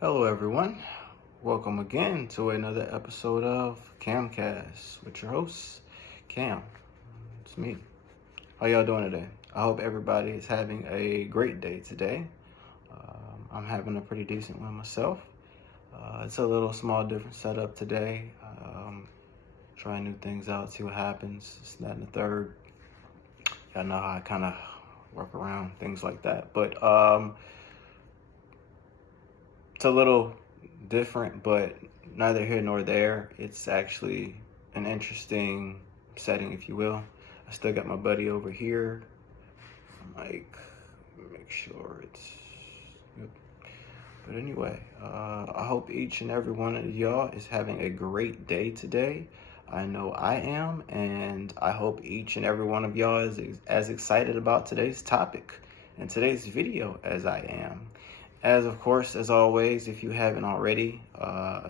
Hello, everyone. Welcome again to another episode of Camcast with your host, Cam. It's me. How y'all doing today? I hope everybody is having a great day today. I'm having a pretty decent one myself. It's a little small different setup today. Trying new things out, see what happens. It's that and the third. Y'all know how I kind of work around things like that. But it's a little different, but neither here nor there. It's actually an interesting setting, if you will. I still got my buddy over here. Make sure it's good. But anyway, I hope each and every one of y'all is having a great day today. I know I am, and I hope each and every one of y'all is as excited about today's topic and today's video as I am. As always, if you haven't already,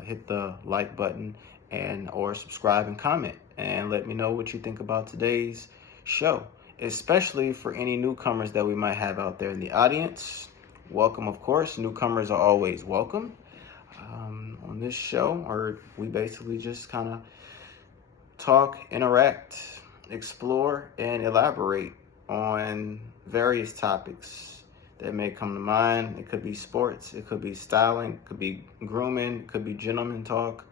hit the like button or subscribe and comment and let me know what you think about today's show, especially for any newcomers that we might have out there in the audience. Welcome, of course. Newcomers are always welcome. On this show, or we basically just kind of talk, interact, explore, and elaborate on various topics that may come to mind. It could be sports, it could be styling, it could be grooming, it could be gentleman talk,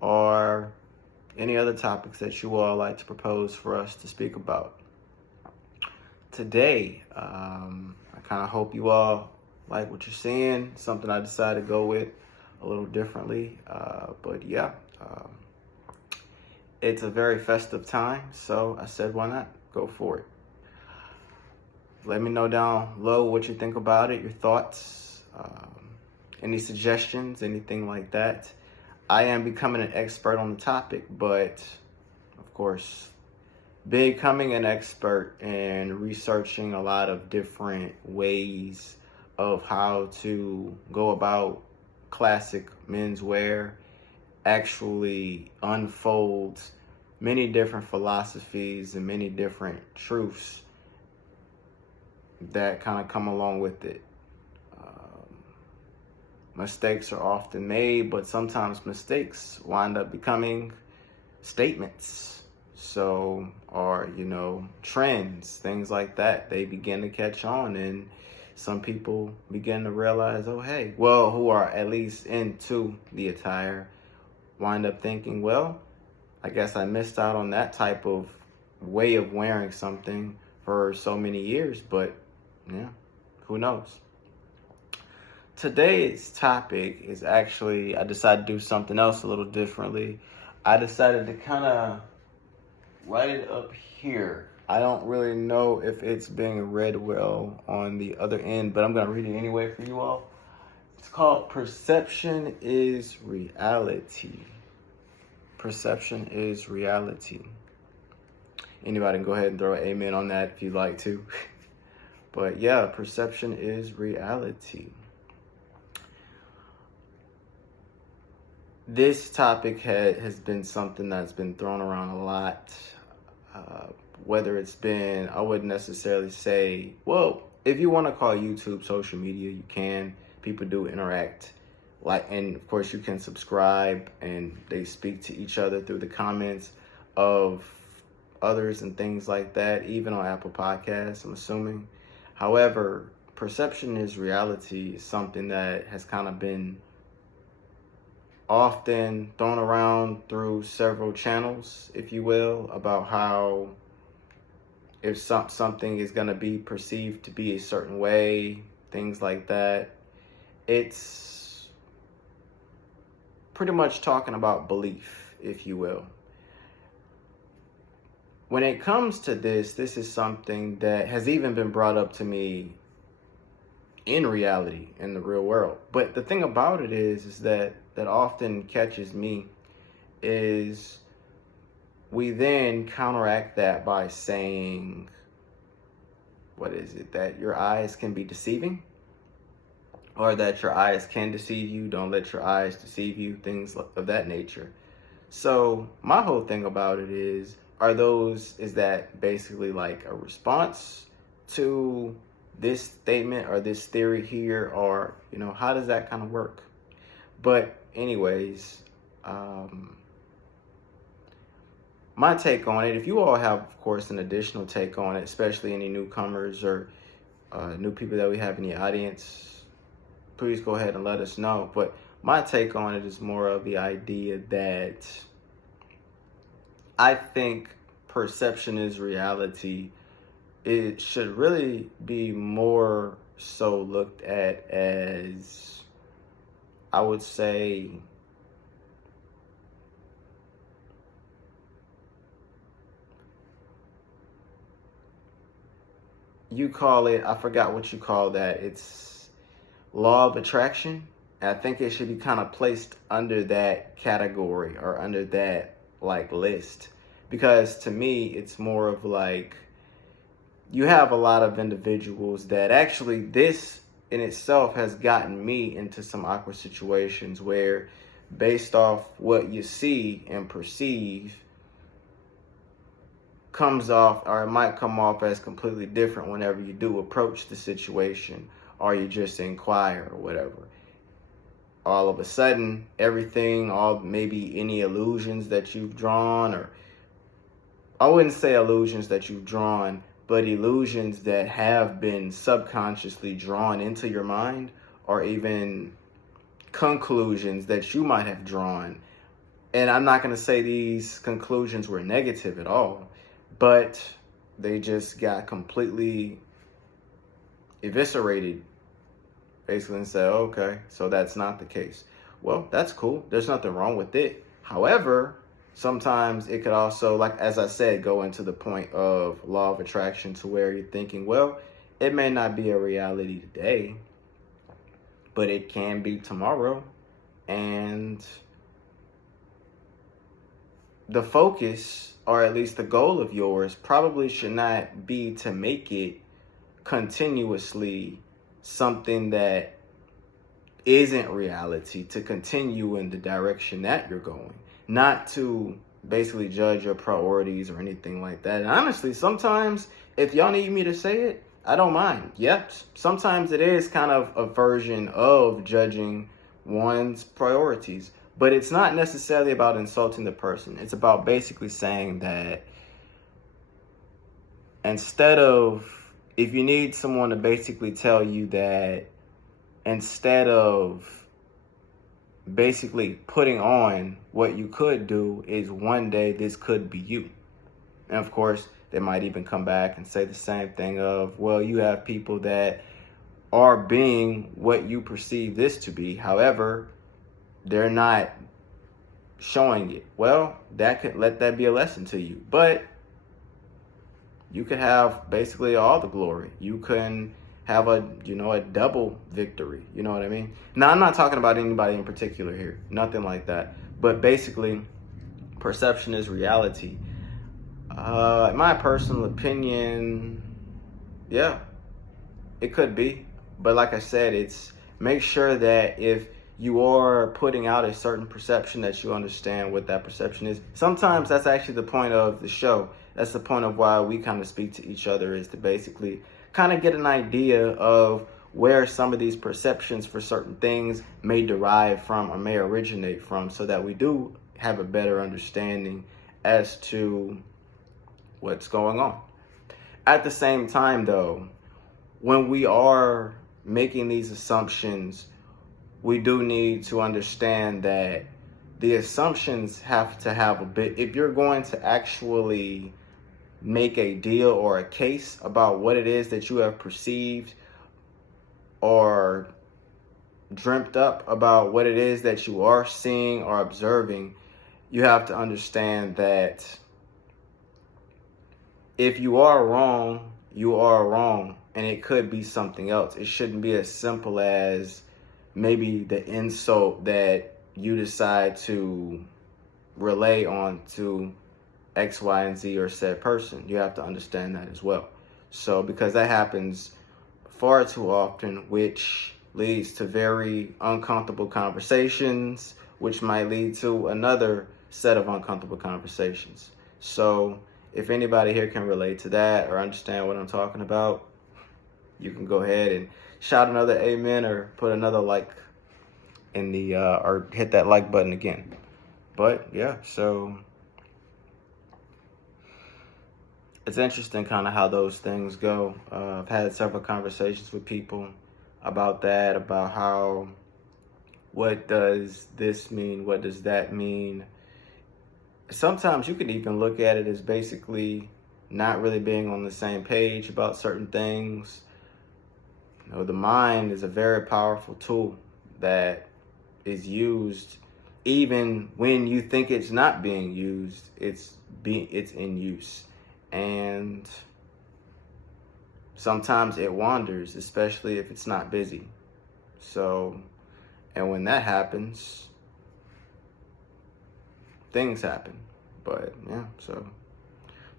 or any other topics that you all like to propose for us to speak about. Today, I kind of hope you all like what you're seeing. Something I decided to go with a little differently, it's a very festive time, so I said, why not go for it? Let me know down below what you think about it, your thoughts, any suggestions, anything like that. I am becoming an expert on the topic, but of course, becoming an expert and researching a lot of different ways of how to go about classic menswear actually unfolds many different philosophies and many different truths that kind of come along with it. Mistakes are often made, but sometimes mistakes wind up becoming statements. So, or, trends, things like that, they begin to catch on, and some people begin to realize, who are at least into the attire, wind up thinking, well, I guess I missed out on that type of way of wearing something for so many years, but yeah, who knows? Today's topic is actually, I decided to do something else a little differently. I decided to kind of write it up here. I don't really know if it's being read well on the other end, but I'm going to read it anyway for you all. It's called Perception is Reality. Perception is reality. Anybody can go ahead and throw an amen on that if you'd like to. But yeah, perception is reality. This topic has been something that's been thrown around a lot. Whether it's been, I wouldn't necessarily say, well, if you want to call YouTube social media, you can. People do interact. And of course you can subscribe and they speak to each other through the comments of others and things like that, even on Apple Podcasts, I'm assuming. However, perception is reality is something that has kind of been often thrown around through several channels, if you will, about how if something is going to be perceived to be a certain way, things like that. It's pretty much talking about belief, if you will. When it comes to this is something that has even been brought up to me in reality, in the real world. But the thing about it is that often catches me is we then counteract that by saying, that your eyes can be deceiving, or that your eyes can deceive you, don't let your eyes deceive you, things of that nature. So my whole thing about it is that basically like a response to this statement or this theory here, or, how does that kind of work? But anyways, my take on it, if you all have, of course, an additional take on it, especially any newcomers or new people that we have in the audience, please go ahead and let us know. But my take on it is more of the idea that I think perception is reality. It should really be more so looked at as, I would say, you call it, I forgot what you call that. It's law of attraction. And I think it should be kind of placed under that category or under that like list. Because to me, it's more of like, you have a lot of individuals that actually, this in itself has gotten me into some awkward situations where, based off what you see and perceive, comes off, or it might come off as completely different whenever you do approach the situation or you just inquire or whatever. All of a sudden, everything, all maybe any illusions that you've drawn, or I wouldn't say illusions that you've drawn, but illusions that have been subconsciously drawn into your mind, or even conclusions that you might have drawn. And I'm not going to say these conclusions were negative at all, but they just got completely eviscerated, basically, and said, okay, so that's not the case. Well, that's cool. There's nothing wrong with it. However, sometimes it could also, like as I said, go into the point of law of attraction, to where you're thinking, well, it may not be a reality today, but it can be tomorrow. And the focus, or at least the goal of yours, probably should not be to make it continuously something that isn't reality, to continue in the direction that you're going, not to basically judge your priorities or anything like that. And honestly, sometimes if y'all need me to say it, I don't mind. Yep, sometimes it is kind of a version of judging one's priorities, but it's not necessarily about insulting the person. It's about basically saying that instead of, if you need someone to basically tell you that instead of basically putting on, what you could do is one day this could be you. And of course, they might even come back and say the same thing of, well, you have people that are being what you perceive this to be. However, they're not showing it. Well, that could, let that be a lesson to you. But you could have basically all the glory. You can have a double victory. You know what I mean? Now, I'm not talking about anybody in particular here. Nothing like that. But basically, perception is reality. In my personal opinion, yeah, it could be. But like I said, it's make sure that if you are putting out a certain perception, that you understand what that perception is. Sometimes that's actually the point of the show. That's the point of why we kind of speak to each other, is to basically kind of get an idea of where some of these perceptions for certain things may derive from or may originate from, so that we do have a better understanding as to what's going on. At the same time, though, when we are making these assumptions, we do need to understand that the assumptions have to have a bit, if you're going to actually make a deal or a case about what it is that you have perceived or dreamt up about what it is that you are seeing or observing, you have to understand that if you are wrong, you are wrong, and it could be something else. It shouldn't be as simple as maybe the insult that you decide to relay on to X, Y, and Z or said person. You have to understand that as well. So, because that happens far too often, which leads to very uncomfortable conversations, which might lead to another set of uncomfortable conversations. So, if anybody here can relate to that or understand what I'm talking about, you can go ahead and shout another amen or put another like in the or hit that like button again. But yeah, so it's interesting kind of how those things go. I've had several conversations with people about that, about how, what does this mean? What does that mean? Sometimes you can even look at it as basically not really being on the same page about certain things. You know, the mind is a very powerful tool that is used even when you think it's not being used. It's in use, and sometimes it wanders, especially if it's not busy. So, and when that happens, things happen. But yeah, so,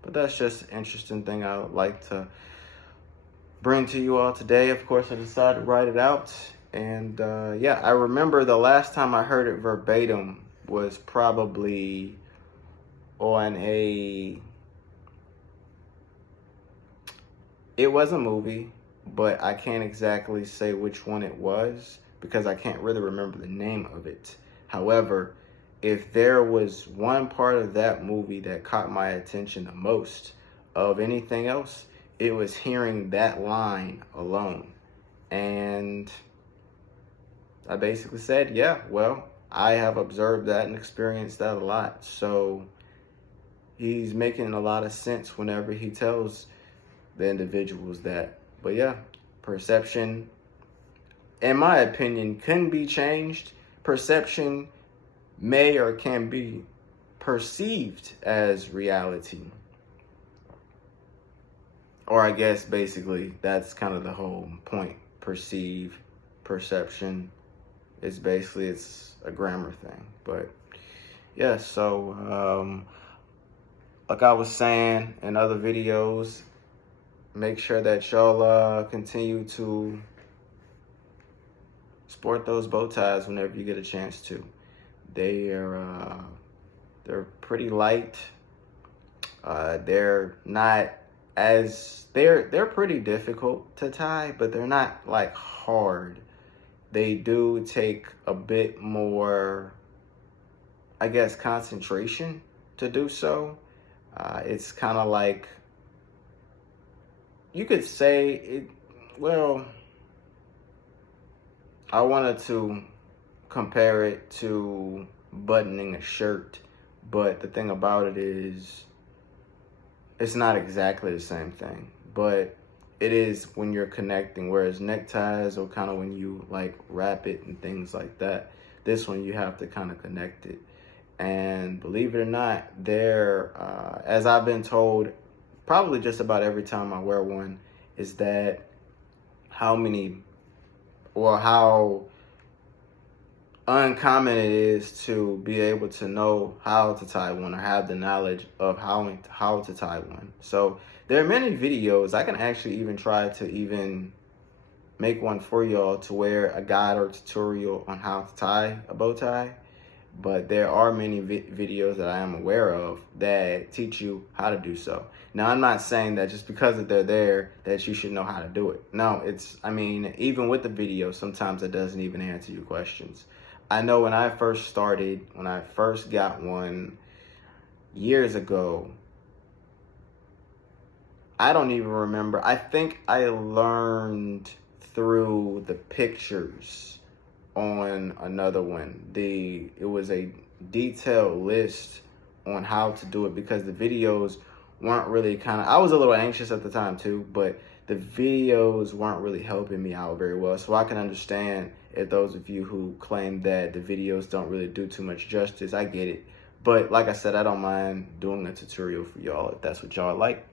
but that's just an interesting thing I would like to bring to you all today. Of course, I decided to write it out. And yeah, I remember the last time I heard it verbatim was probably on it was a movie, but I can't exactly say which one it was because I can't really remember the name of it. However, if there was one part of that movie that caught my attention the most of anything else, it was hearing that line alone. And I basically said, yeah, well, I have observed that and experienced that a lot. So he's making a lot of sense whenever he tells the individuals that. But yeah, perception, in my opinion, can be changed. Perception may or can be perceived as reality. Or I guess basically that's kind of the whole point. Perceive, perception. It's basically, it's a grammar thing. But yeah, so like I was saying in other videos, make sure that y'all continue to sport those bow ties whenever you get a chance to. They're pretty light. They're not as they're pretty difficult to tie, but they're not like hard. They do take a bit more, I guess, concentration to do so. It's kind of like, you could say it, well, I wanted to compare it to buttoning a shirt, but the thing about it is it's not exactly the same thing, but it is when you're connecting, whereas neckties or kind of when you like wrap it and things like that, this one you have to kind of connect it. And believe it or not, they're, as I've been told, probably just about every time I wear one, is that how uncommon it is to be able to know how to tie one or have the knowledge of how to tie one. So there are many videos. I can actually even try to even make one for y'all to wear a guide or tutorial on how to tie a bow tie. But there are many videos that I am aware of that teach you how to do so. Now, I'm not saying that just because they're there that you should know how to do it. No, I mean, even with the video, sometimes it doesn't even answer your questions. I know when I first got one years ago, I don't even remember. I think I learned through the pictures on another one. It was a detailed list on how to do it because the videos weren't really I was a little anxious at the time too, but the videos weren't really helping me out very well. So I can understand if those of you who claim that the videos don't really do too much justice. I get it. But like I said, I don't mind doing a tutorial for y'all if that's what y'all like.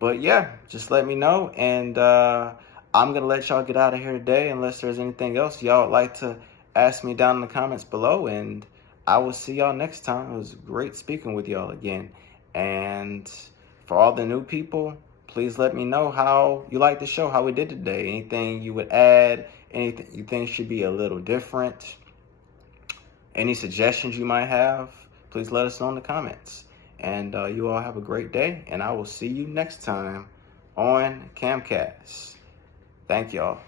But yeah, just let me know. And I'm going to let y'all get out of here today unless there's anything else y'all would like to ask me down in the comments below. And I will see y'all next time. It was great speaking with y'all again. And for all the new people, please let me know how you like the show, how we did today. Anything you would add, anything you think should be a little different, any suggestions you might have, please let us know in the comments. And you all have a great day, and I will see you next time on Camcast. Thank y'all.